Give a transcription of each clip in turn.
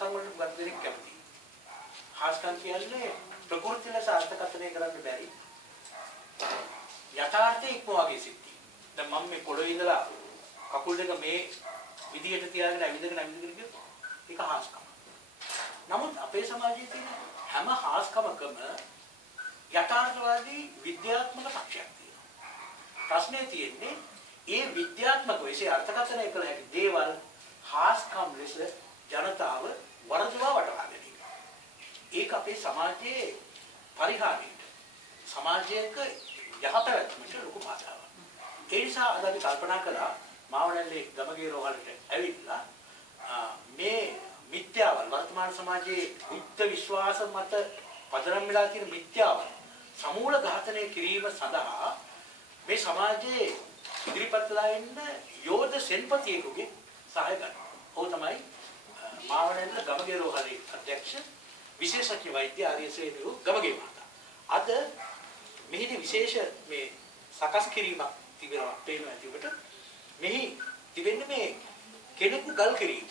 හාස්කම් වලට ගන්න දෙයක් කැමතියි. හාස්කම් කියන්නේ ප්‍රകൃති ලෙස අර්ථකථනය කරන්න බැරි යථාර්ථයේ ඉක්මවාගේ සිද්ධි. දැන් මම මේ පොළොවේ ඉඳලා කකුල් දෙක මේ විදියට තියාගෙන ඇවිදගෙන ගියොත් ඒක හාස්කම. නමුත් අපේ සමාජයේ තියෙන හැම හාස්කමකම යථාර්ථවාදී විද්‍යාත්මක පක්ෂයක් තියෙනවා. ප්‍රශ්නේ තියෙන්නේ ඒ විද්‍යාත්මක විශ්ේ අර්ථකථනය කළ හැකි දේවල් හාස්කම් ලෙස ජනතාව වරදවා වටහා ගැනීම. ඒක අපේ සමාජයේ පරිහානියට සමාජයක යහපැවැත්මට ලොකු බාධාවක්. ඒ නිසා අද අපි කල්පනා කළා මාවනල්ලේ ගමගේ රෝහලට ඇවිල්ලා මේ මිත්‍යාවල් වර්තමාන සමාජයේ බුද්ධ විශ්වාස මත පදනම් වෙලා තියෙන මිත්‍යාවල් සමූල ඝාතනය කිරීම සඳහා මේ සමාජයේ ඉදිරිපත් වෙලා ඉන්න යෝධ සෙන්පතියෙකුගේ සහාය ගන්නවා. ඔහු තමයි මාවනල්ල ගමගේ රෝහලේ අධ්‍යක්ෂ විශේෂඥ වෛද්‍ය ආර්යසේනු ගමගේ මහතා. අද මෙහිදී විශේෂ මේ සකස් කිරීමක් තිබෙනවා පේනවා ඇතිවට. මෙහි තිබෙන්නේ මේ කෙනෙකු ගල් කිරීම.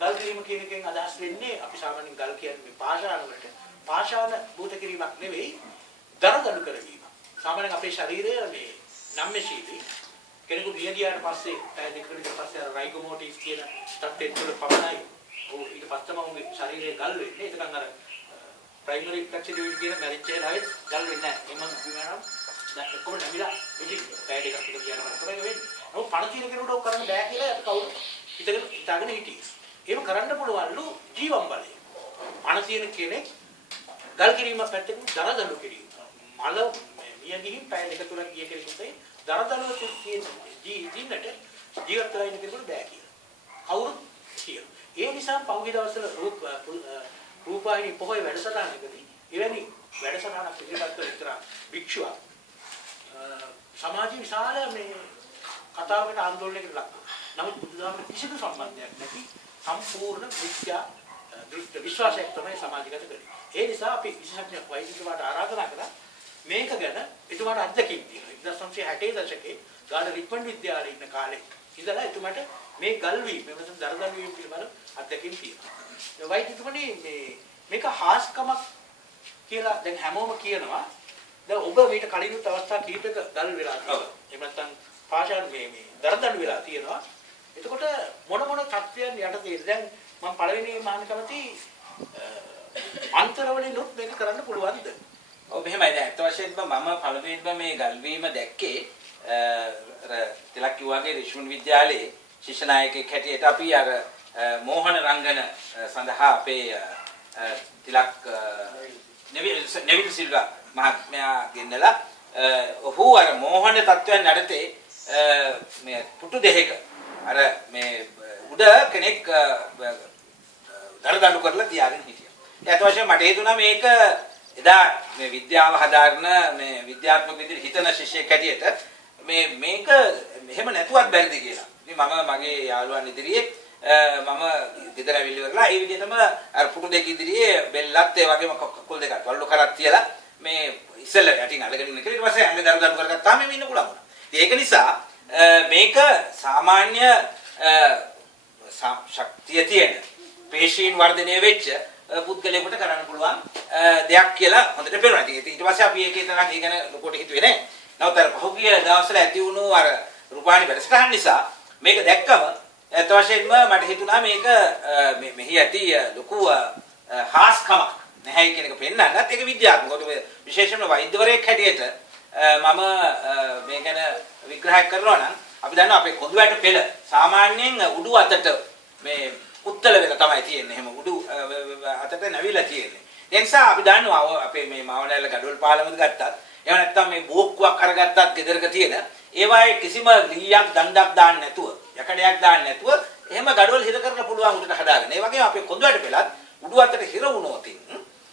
ගල් කිරීම කියන එකෙන් අදහස් වෙන්නේ අපි සාමාන්‍යයෙන් ගල් කියන්නේ මේ පාෂාණ වලට පාෂාණ භූත කිරීමක් නෙවෙයි දරදඬු කරවීම. සාමාන්‍යයෙන් අපේ ශරීරය මේ නම්‍යශීලී කෙනෙකු ගිය ගියාට පස්සේ පැය දෙකකට ඊට පස්සේ අර රයිගොමෝටිව් කියන ස්ට්‍රක්චර් තුළ පමණයි ඔව් ඊට පස්සේ මම ශරීරයේ ගල් වෙන්නේ. ඒකෙන් අර ප්‍රයිමරි ටැක්සිඩිවිටි කියන මැරිච් එකයි ගල් වෙන්නේ නැහැ. එමන් විමානම් දැන් කොහොමද නැමිලා ඉතින් පැය දෙකක් විතර කියන කරගෙන වෙන්නේ. නමුත් පණ තියෙන කෙනෙකුට ඔක් කරන්න බෑ කියලා අපි කවුරු හිතාගෙන හිටියේ. එහෙම කරන්න පුළුවන්ලු ජීවම් බලය. පණ තියෙන කෙනෙක් ගල් කිරීමක් පැත්තකින් දරදඬු කිරීම. මල මිය ගිහින් පැය දෙක තුනක් ගිය කෙනෙකුට දරදඬුව තියෙන ජීවිතයට ජීවත් වෙලා ඉන්න කෙනෙකුට බෑ කියලා. කවුරුත් කියනවා. ඒ නිසා පහුගිය දවස්වල රූපවාහිනී පොහොය වැඩසටහනකදී එවැනි වැඩසටහනක් ඉදිරිපත් කළ විතර භික්ෂුවක් සමාජ විශාල මේ කතාවකට ආందోලනයකට ලක් වුණා. නමුත් බුදුදහමට කිසිදු සම්බන්ධයක් නැති සම්පූර්ණ මිත්‍යා දෘෂ්ටි විශ්වාසයක් තමයි සමාජගත කරන්නේ. ඒ නිසා අපි විශේෂඥ වෛද්‍යතුමාට ආරාධනා කළා මේක ගැන එතුමාට අත්දැකීම් තියෙනවා. 1960 දශකයේ ගාන රික්මන්ඩ් විද්‍යාලයේ ඉන්න කාලේ ඉඳලා එතුමාට මේ ගල් වීම එමෙතන දරදඬු වීම පිළිබඳ අත්දැකීම් තියෙනවා. වෛද්‍යතුමනි මේක හාස්කමක් කියලා දැන් හැමෝම කියනවා. දැන් ඔබ මේට කලිනුත් අවස්ථා කීපයක ගල් වෙලා තියෙනවා. එහෙම නැත්නම් පාෂාණ මේ දරදඬු වෙලා තියෙනවා. එතකොට මොන තත්ත්වයන් යටතේද දැන් මම පළවෙනි මාන කැමති අන්තරවලිනුත් මේක කරන්න පුළුවන්ද? ඔව් මෙහෙමයි දැන් අත් වශයෙන්ම මම පළවෙනිම මේ ගල්වීම දැක්කේ තිලක් කිව්වාගේ රිෂ්මන් විද්‍යාලයේ ශිෂ්‍ය නායකයෙක් හැටියට අපි අර මෝහන රංගන සඳහා අපේ තිලක් නෙවිල් සිල්වා මහත්මයා ගෙන්නලා ඔහු අර මෝහන තත්වයන් යටතේ මේ පුටු දෙකක අර මේ උඩ කෙනෙක් දරදඬු කරලා තියාගෙන හිටියා. ඒ අත වශයෙන් මට හිතුණා මේක එදා මේ විද්‍යාව හදාගෙන මේ විද්‍යාත්මක විදිහට හිතන ශිෂ්‍යෙක් හැටියට මේක එහෙම නැතුවත් බැරිද කියලා. ඉතින් මම මගේ යාළුවන් ඉදිරියේ මම ගෙදර ඇවිල්ලා ඉවරලා ඒ විදිහටම අර පුටු දෙක ඉදිරියේ බෙල්ලත් ඒ වගේම කකුල් දෙකත් වලු කරක් තියලා මේ ඉස්සෙල්ල යටින් අල්ලගෙන ඉන්න කියලා ඊට පස්සේ ඇඟ දරදඬු කරගත්තාම මේ ඉන්න පුළුවන්. ඒක නිසා මේක සාමාන්‍ය ශක්තිය තියෙන පේශීන් වර්ධනය වෙච්ච පුද්ගලයෙකුට කරන්න පුළුවන් දෙයක් කියලා හොඳට පේනවා. ඉතින් ඊට පස්සේ අපි ඒකේ තරම් ඒ ගැන ලොකුට හිතුවේ නැහැ. නමුත් අර පහුගිය දවස්වල ඇති වුණු අර රූපාණි වැඩසටහන නිසා මේක දැක්කම ඒත් වශයෙන්ම මට හිතුණා මේක මෙහි ඇති ලොකු හාස්කමක් නැහැ කියන එක පෙන්නන්නත් ඒක විද්‍යාත්මකව විශේෂයෙන්ම වෛද්‍යවරයෙක් හැටියට මම මේ ගැන විග්‍රහ කරනවා නම් අපි දන්නවා අපේ කොඳු වැට පෙළ සාමාන්‍යයෙන් උඩු අතට මේ උත්තල වෙලා තමයි තියෙන්නේ. එහෙම උඩු අතට නැවිලා තියෙන්නේ. ඒ නිසා අපි දන්නවා අපේ මේ මාවනැල්ල ගඩොල් පාලමද ගත්තත් එහෙම නැත්නම් මේ බෝක්කුවක් අරගත්තත් ගෙදරක තියෙන ඒවායේ කිසිම ලීයක් දණ්ඩක් දාන්න නැතුව යකඩයක් දාන්න නැතුව එහෙම ගඩොල් හිර කරන්න පුළුවන් උඩට හදාගෙන. ඒ වගේම අපේ කොඳු වැට පෙළත් උඩු අතට හිර වුණොත්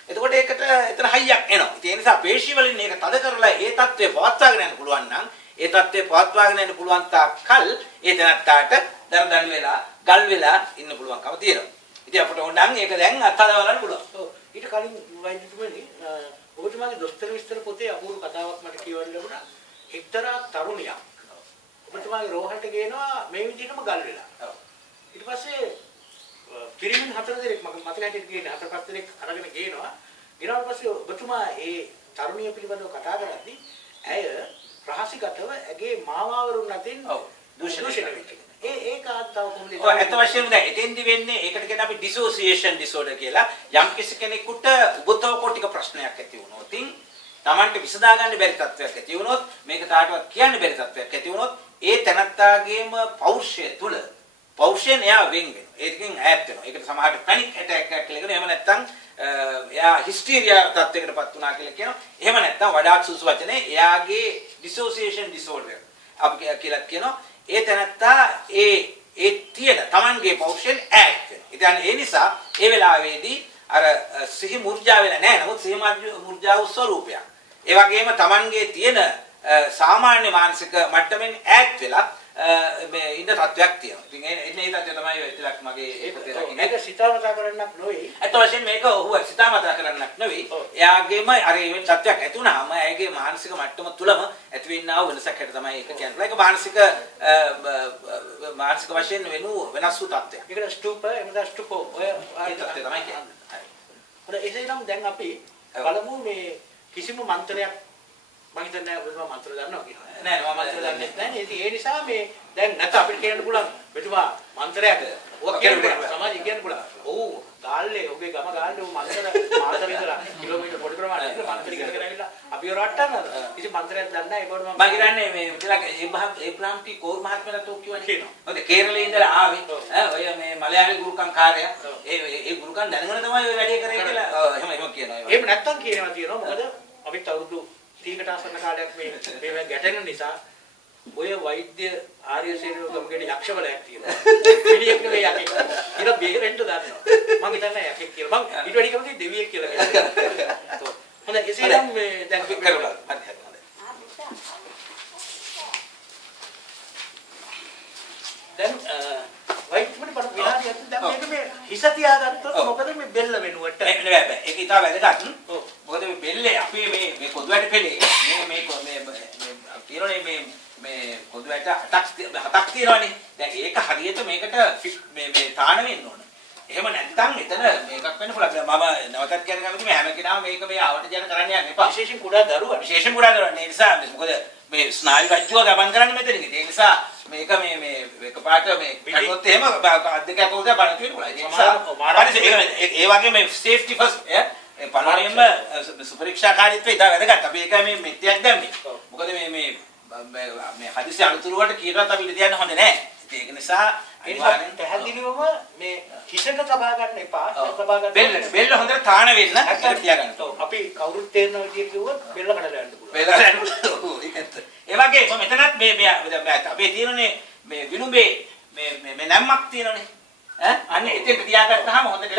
එතකොට ඒකට එතන හයියක් එනවා. ඒ නිසා පේශි වලින් මේක තද කරලා ඒ தත්ත්වය පවත්වාගෙන යන්න පුළුවන් නම් ඒ தත්ත්වය පවත්වාගෙන යන්න පුළුවන් තාක්කල් ඒ තැනත්තාට දරදඬු වෙලා ගල් වෙලා ඉන්න පුළුවන්කම තියෙනවා. ඉතින් අපිට ඕන නම් ඒක දැන් අත්හදාගන්න පුළුවන්. ඔව් ඊට කලින් වෛද්‍යතුමනි ඔබතුමාගේ දොස්තර විස්තර පොතේ අපූර්ව කතාවක් මට කියවන්න ලැබුණා. එක්තරා තරුණියක් ඔබතුමාගේ රෝහලට ගේනවා මේ විදිහටම ගල් වෙලා. ඊට පස්සේ පිරිමින් 4 දෙනෙක් මම මතක හිටියට ගියේ 4-5 දෙනෙක් අරගෙන ගේනවා. ඊට පස්සේ ඔබතුමා ඒ තරුණිය පිළිබඳව කතා කරද්දී ඇය රහසිගතව ඇගේ මාමාවරුන් අතින් දූෂණය වෙච්ච. ඒක ආත්තාව කොහොමද? ඔව් අත වශයෙන්ම දැන් එතෙන්දි වෙන්නේ ඒකට කියන අපි ඩිසෝසියේෂන් ඩිසෝඩර් කියලා. යම් කිසි කෙනෙකුට උබතව කොටික ප්‍රශ්නයක් ඇති වුණොත් තමන්ට විසඳා ගන්න බැරි තත්ත්වයක් ඇති වුණොත් මේක කාටවත් කියන්න බැරි තත්ත්වයක් ඇති වුණොත් ඒ තනත්තාගේම පෞරුෂය තුල පෞරුෂයෙන් එයා වෙන් වෙනවා. ඒකෙන් ඈත් වෙනවා. ඒකට සමහරට පැනික් ඇටැක් එකක් කියලා කියනවා. එහෙම නැත්නම් එයා හිස්ටීරියා තත්ත්වයකටපත් වුණා කියලා කියනවා. එහෙම නැත්නම් වඩාත් සුසු වචනේ එයාගේ ඩිසෝසියේෂන් ඩිසෝඩර් අපි කියලා කියනවා. ඒ තනත්තා ඒ තියෙන තමන්ගේ පෞරුෂයෙන් ඈත් වෙනවා. ඉතින් ඒ නිසා ඒ වෙලාවේදී අර සිහි මුර්ජා වෙලා නැහැ. නමුත් සිහි මුර්ජා වූ ස්වરૂපයක්. ඒ වගේම තමන්ගේ තියෙන සාමාන්‍ය මානසික මට්ටමින් ඈත් වෙලා මේ ඉන්න තත්වයක් තියෙනවා. ඉතින් ඒ තත්ත්වය තමයි විතරක් මගේ ඒ පොතේ දකින්නේ. ඒක සිතාමතා කරන්නක් නෙවෙයි. අත වශයෙන් මේක ඔහුව සිතාමතා කරන්නක් නෙවෙයි. එයාගේම අර මේ තත්වයක් ඇති වුණාම එයාගේ මානසික මට්ටම තුලම ඇති වෙන්නා වූ වෙනසක් හැට තමයි ඒක කියන්නේ. ඒක මානසික වශයෙන් වෙනස් වූ තත්ත්වයක්. ඒකට ස්ටූප එමුද ස්ටූපෝ ඔය ඒ තත්ත්වය තමයි කියන්නේ. හරි. එහෙනම් දැන් අපි බලමු මේ කිසිම මන්ත්‍රයක් මම හිතන්නේ ඔබතුමා මන්ත්‍ර දන්නවා කියලා. නෑ මම මන්ත්‍ර දන්නේ නැහැ. ඉතින් ඒ නිසා මේ දැන් නැත අපිට කියන්න පුළුවන් මෙතුමා මන්ත්‍රයක් ඔක් කියන්න පුළුවන්. සමාජය කියන්න පුළුවන්. ඔව් ගාල්ලේ ඔබේ ගම ගාල්ලේ ඔය මන්ත්‍ර මාතර ඉඳලා කිලෝමීටර් පොඩි ප්‍රමාණයක් ඉඳලා මන්ත්‍ර ඉගෙන ගෙන ඇවිල්ලා අපි රට්ටන්නද? ඉතින් මන්ත්‍රයක් දන්නේ නැහැ. ඒකට මම හිතන්නේ මේ විතරක් ඒ බ්‍රාම්ටි කෝර් මහත්මයාට තෝ කියවනේ. මොකද කේරළේ ඉඳලා ආවේ. ඔය මේ මලයාලි ගුරුකම් කාර්යය. ඒ ගුරුකම් දැනගෙන තමයි ඔය වැඩේ කරේ කියලා. එහෙම කියනවා. එහෙම නැත්තම් කියනවා තියෙනවා. මොකද අපිත් අවුරුදු 30කට ආසන්න කාලයක් මේ ගැටෙන නිසා ඔය වෛද්‍ය ආර්ය සේනාව ගමගේ යක්ෂවලයක් තියෙනවා. පිළියෙක් නෙවෙයි යකෙක්. ඊට බේරෙන්න දන්නවා. මම හිතන්නේ යකෙක් කියලා. මම ඊට වැඩි කමති දෙවියෙක් කියලා කියනවා. හොඳයි එසේනම් මේ දැන් අපි කරලා හරි හරි හොඳයි. දැන් වෛද්‍යමනේ බඩ විනාඩියක් දැන් මේක මේ හිස තියාගත්තොත් මොකද මේ බෙල්ල වෙනුවට නෑ ඒක ඉතාල වැදගත්. මොකද මේ බෙල්ලේ අපි මේ කොදුවට පෙළේ මේ කියනෝනේ මේ කොදුවට හතක් තියෙනවානේ. දැන් ඒක හරියට මේකට මේ තාන වෙන්න ඕන. එහෙම නැත්නම් එතන මේකක් වෙන්න පුළුවන්. මම නවතත් කියන කැමති මේ හැම කෙනාම මේක මේ ආවට යන කරන්න යන්න එපා. විශේෂයෙන් කුඩා දරුවා. විශේෂයෙන් කුඩා දරුවා. ඒ නිසා මොකද මේ ස්නායු රජ්‍යුව ගමන් කරන්නේ මෙතනින්. ඒ නිසා මේක මේ එකපාරට මේ පිටකොත් එහෙම අද්දක කොහොමද බලන්න තියෙන්න පුළුවන්. ඒ නිසා ඒ වගේ මේ සේෆ්ටි ෆස්ට් පළවෙනිම සුපරීක්ෂාකාරීත්වය ඉතා වැදගත්. අපි ඒක මේ මෙත්තියක් දැම්මේ. මොකද මේ හදිසි අනුතුරු වලට කීරවත් අපි ඉඳ තියන්න හොඳ නැහැ. ඒක නිසා අනිවාර්යෙන් පැහැදිලිවම මේ හිසට තබා ගන්න එපා. තබා ගන්න බෙල්ල හොඳට තාන වෙන්න තියාගන්න. අපි කවුරුත් තේරෙන විදිහට කිව්වොත් බෙල්ල කඩලා යන්න පුළුවන්. බෙල්ල යන්න පුළුවන්. ඒ වගේ මෙතනත් මේ අපේ තියෙනනේ මේ විනුඹේ මේ නැම්මක් තියෙනනේ. අන්න එතෙන් තියාගත්තාම හොඳට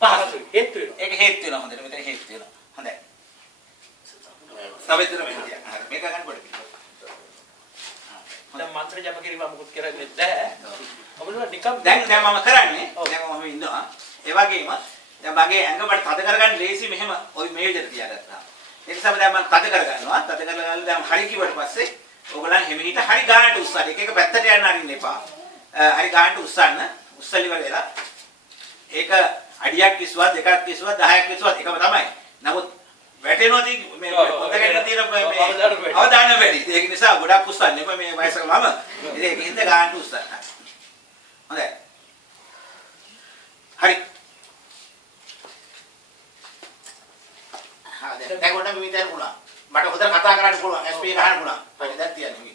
පහසුයි. හේතු වෙනවා. ඒක හේතු වෙනවා හොඳට. මෙතන හේතු වෙනවා. හොඳයි. තවෙතර වෙන්නේ. මේක ගන්න පොඩි. දැන් මන්ත්‍ර ජප කිරීම මොකුත් කරන්නේ නැහැ. ඔබතුමා නිකම් දැන් මම කරන්නේ. දැන් මම ඉන්නවා. ඒ වගේම දැන් මගේ ඇඟ මට තද කරගන්න ලේසි මෙහෙම ওই මේ විදිහට තියාගත්තා. ඒ නිසා දැන් මම තද කරගන්නවා. තද කරලා දැන් හරි කිව්වට පස්සේ ඕගොල්ලන් හිමිහිට හරි ගානට උස්සන්න. එක පැත්තට යන්න අරින්න එපා. හරි ගානට උස්සන්න. උස්සලි වෙලා ඒක අඩියක් විශ්වාස දෙකක් විශ්වාස 10ක් විශ්වාස එකම තමයි. නමුත් වැටෙනවා මේ පොතකට තියෙන මේ අවදානම වැඩි. ඒක නිසා ගොඩක් උස්සන්න එපා මේ වයසක මම. ඉතින් ඒකින්ද ගානට උස්සන්න. හොඳයි. හරි. දැන් ගොඩක් මේ විදියට වුණා. මට හොඳට කතා කරන්න පුළුවන්. SP ගහන්න පුළුවන්. හරි දැන් තියන්නේ.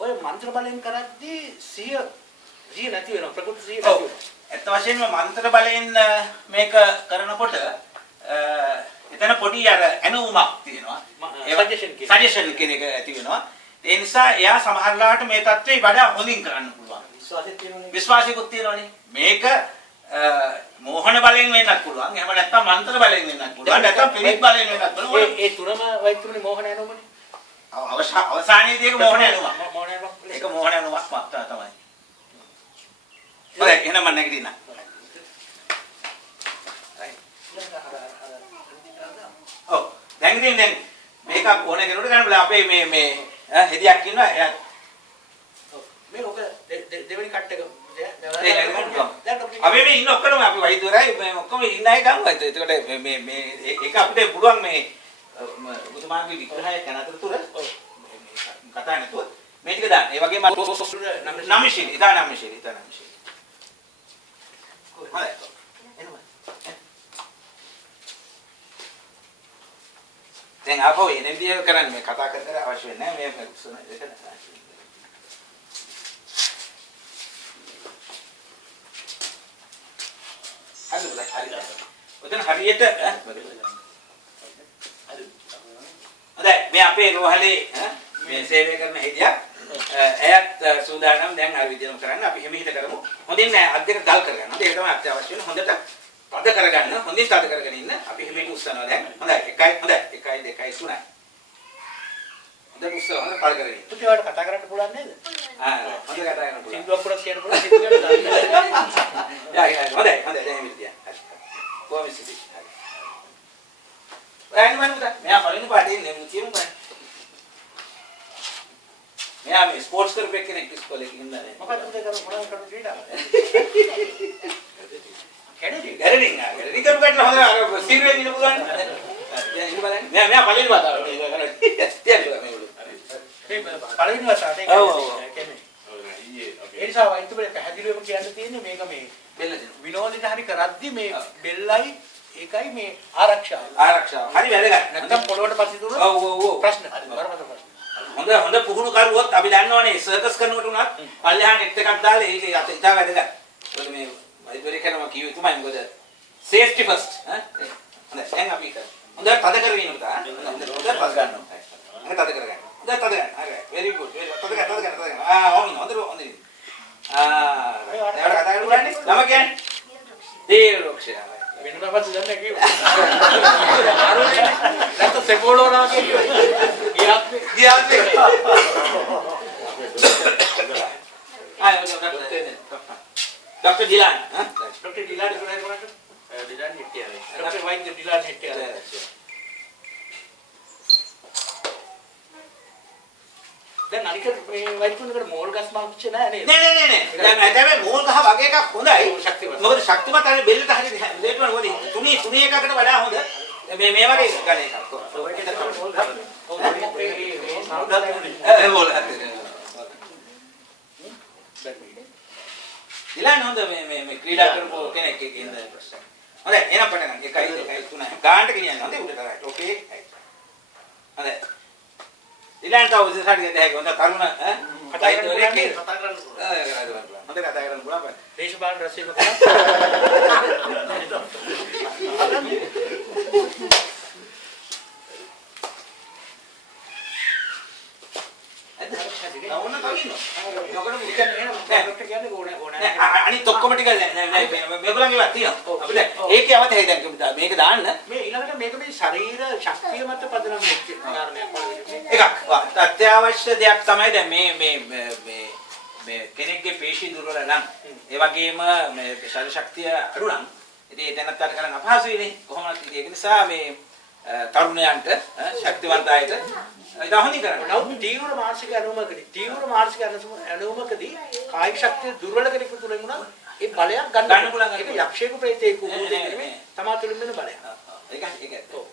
ඔය මන්ත්‍ර බලෙන් කරද්දී සිය නැති වෙනවා. ප්‍රකෘති සිය නැති වෙනවා. ඇත්ත වශයෙන්ම මන්ත්‍ර බලෙන් මේක කරනකොට එතන පොඩි අර ඇනුමක් තියෙනවා. සජෙෂන් කියන එක ඇති වෙනවා. ඒ නිසා එයා සමහරලාට මේ தත්ත්වේ වඩා හොඳින් කරන්න පුළුවන්. විශ්වාසයක් තියෙනවනේ. විශ්වාසයකුත් තියෙනවනේ. මේක මෝහන බලෙන් වෙන්නත් පුළුවන්. එහෙම නැත්නම් මන්ත්‍ර බලෙන් වෙන්නත් පුළුවන්. නැත්නම් පිළිත් බලෙන් වෙන්නත් පුළුවන්. ඒ තුනම වෛද්‍යතුනේ මෝහන යනෝමනේ. අවසානයේදී ඒක මෝහන යනවා. මෝහන යනවා. ඒක මෝහන යනවා තමයි. හරි එහෙනම් මම නැගිටින්න. ඔව් දැන් ඉතින් දැන් මේක ඕනේ කෙනෙකුට ගන්න බෑ අපේ මේ හෙදියක් ඉන්නවා එයා මේ ඔක දෙවෙනි කට් එක අපි මේ ඉන්න ඔක්කොම අපි වෛද්‍යවරයි මේ ඔක්කොම ඉන්න අය ගමු. එතකොට මේ ඒක අපිට පුළුවන් මේ බුදුමාගේ විග්‍රහය කරන අතරතුර කතා නැතුව මේ ටික දාන්න. ඒ වගේම නම්ශීලී, ඉතා නම්ශීලී. හොඳයි. දැන් ආපහු එන විදිය කරන්නේ මේ කතා කර කර අවශ්‍ය වෙන්නේ නැහැ මේ උත්සන එක නෑ. ඔතන හරියට හොඳයි මේ අපේ රෝහලේ මේ සේවය කරන හෙදියා එයත් සූදානම් දැන් අර විදියම කරන්න අපි හිමිහිට කරමු. හොඳින් අත් දෙක ගල් කරගන්න. ඒක තමයි අත්‍යවශ්‍ය වෙන. හොඳට තද කරගන්න. හොඳින් තද කරගෙන ඉන්න. අපි හිමිහිට උස්සනවා දැන්. හොඳයි 1යි හොඳයි 1යි 2යි 3යි. හොඳට උස්සලා හොඳ පළ කරගෙන ඉන්න. පුතේවට කතා කරන්න පුළුවන් නේද? හොඳ කතා කරන්න පුළුවන්. සින්දුවක් පුරක් කියන්න පුළුවන්. සින්දුවට දාන්න. හොඳයි දැන් හිමිහිට තියන්න. කොහොමද සිටි? එන්න මම මෙයා පළවෙනි පාඩේ ඉන්නේ මුතියම ගන්න. මෙයා මේ ස්පෝර්ට්ස් කරපු කෙනෙක් ඉස්කෝලේ ඉඳලා නේ. මොකද උදේ කරන ක්‍රීඩාව? කැඩෙන්නේ. ගැරඩින් කරපු කට්ට හොඳ අර ස්ථිරවෙන්න ඉන්න පුළුවන්. දැන් ඉන්න බලන්න. මෙයා පළවෙනි වතාව. මේ පළවෙනි වතාවට ඒක කියන්නේ. ඒ නිසා වයින්තුබේ පැහැදිලිවම කියන්න තියෙන්නේ මේක මේ බෙල්ල දෙනවා. විනෝදිත හරි කරද්දි මේ බෙල්ලයි ඒකයි මේ ආරක්ෂාව. හරි වැදගත්. නැත්තම් පොළොවට පස්සේ දුන්නොත් ඔව් ප්‍රශ්න. බරපතල ප්‍රශ්න. හොඳ පුහුණු කරුවොත් අපි දන්නවනේ සර්කස් කරනකොට උනත් පල්ලෙහා නෙට් එකක් දාලා ඒක ඉතා වැදගත්. ඔය මේ වෛද්‍යවරයෙක් කරනවා කිව්වේ තුමයි මොකද සේෆ්ටි ෆස්ට් හොඳයි දැන් අපි හොඳට තද කරගෙන ඉන්න පුතා. හොඳට පස් ගන්නවා. හොඳට තද කරගන්න. හොඳට තද ගන්න. හරි. very good. තද ගන්න. හොඳට. එයාට කතා කරන්නේ නම කියන්නේ දේවලෝක්ෂය. වෙන නමක් දන්නේ කිව්වා. ආරෝනේ නැත්නම් සෙපෝලෝනා කියුවා. ගියාත් ડોક્ટર ડિલાન ડોક્ટર ડિલાન શું કરવાનું? ડિલાન હેટિયા. ડોક્ટર વાઇન ડિલાન હેટિયા. දැන් අනික මේ වයිතුනකට මෝල් ගස් මාක්ෂේ නැහැ නේද? නෑ. දැන් හැබැයි මෝල් ගහ වගේ එකක් හොඳයි. මොකද ශක්තිමත් අර බෙල්ලට හරි දෙයක් වань මොකද තුනී එකකට වඩා හොඳ. මේ වගේ ගණ එකක්. ඉලන් හොඳ මේ ක්‍රීඩා කරපු කෙනෙක් ඉන්න ප්‍රශ්න. හොඳයි එනම් පටන් ගන්න. 1 2 3 ගානට ගෙනියන්න. හොඳයි උඩට රයිට්. ඕකේ. හොඳයි. ඉලන් තව ඉස්සරහට ගියද හැකි. හොඳ තරුණ කතා කරන්න පුළුවන්. හොඳ කතා කරන්න පුළුවන්. දේශපාලන රැස්වීම අනිත් ඔක්කොම ටික මේගොල්ලන්ගේ වත් තියෙනවා. අපිට ඒකේ අවතේ දැන් මේක දාන්න මේ ඊළඟට මේක මේ ශරීර ශක්තිය මත පදනම් වෙච්ච කාරණයක්. එකක් අත්‍යවශ්‍ය දෙයක් තමයි දැන් මේ කෙනෙක්ගේ පේශී දුර්වල නම් ඒ වගේම මේ ශරීර ශක්තිය අඩු නම් ඉතින් ඒ දැනත්තට කරන්න අපහසුයිනේ කොහොමද ඉතින් ඒක නිසා මේ තරුණයන්ට ශක්තිවන්ත අයට ඒක හොඳින් කරන්න. නමුත් තීව්‍ර මානසික අනුමකදී කායික ශක්තිය දුර්වල කෙනෙකු තුලින් උනත් ඒ බලයක් ගන්න පුළුවන්. ඒක යක්ෂයෙකු ප්‍රේතයෙකු කුරුදෙක නෙමෙයි තමා තුලින් වෙන බලයක්. ඒක ඔව්.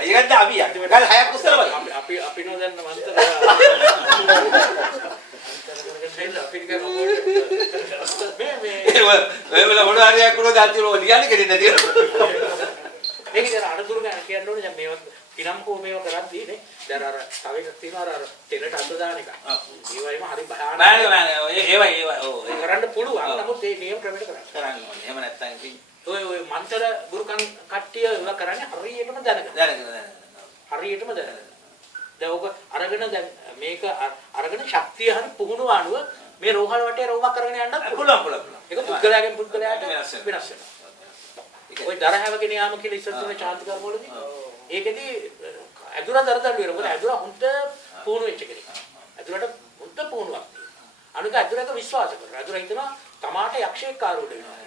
ඒකත් අපි ගල් හයක් උස්සලා බලන්න. අපි නොදන්න මන්තර ඔය වල මොන හරියක් වුණොත් අන්තිම ලියන්නේ කෙරෙන්නේ නැති වෙනවා. මේක දැන් අරදුර ගන්න කියන්න ඕනේ දැන් මේවා පිනම්කෝ මේවා කරද්දී නේ දැන් අර තව එකක් තියෙනවා අර තෙලට අත දාන එක. ඒවයිම හරි භයානක. බෑ ඒවා ඔව් ඒක කරන්න පුළුවන්. නමුත් ඒ නියම ක්‍රමයට කරන්න ඕනේ. එහෙම නැත්නම් ඉතින් ඔය මන්තර ගුරුකන් කට්ටිය ඒවා කරන්නේ හරියටම දැනගෙන. හරියටම දැනගෙන. දැන් ඔක අරගෙන දැන් මේක අරගෙන ශක්තිය හරි පුහුණුව අනුව මේ රෝහල වටේ රෝමක් කරගෙන යන්නත් පුළුවන්. ඒක පුද්ගලයාගෙන් පුද්ගලයාට වෙනස් වෙනවා. ඔය දරහැවගෙන යාම කියලා ඉස්සර තුන චාන්ති කර්මවලදී ඒකෙදි අදුර දරදඬු වෙනවා. මොකද අදුර හොඳ පුහුණු වෙච්ච කෙනෙක්. අදුරට හොඳ පුහුණුවක් තියෙනවා. අනුක අදුරට විශ්වාස කරනවා. අදුර හිතනවා තමාට යක්ෂයෙක් ආරූඪ වෙනවා.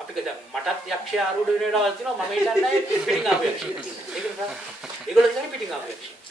අපි දැන් මටත් යක්ෂය ආරූඪ වෙන වෙලාවල් තියෙනවා. මම හිතන්නේ පිටින් ආපු යක්ෂයෙක්. ඒක නිසා ඒගොල්ලෝ හිතන්නේ පිටින් ආපු යක්ෂයෙක්.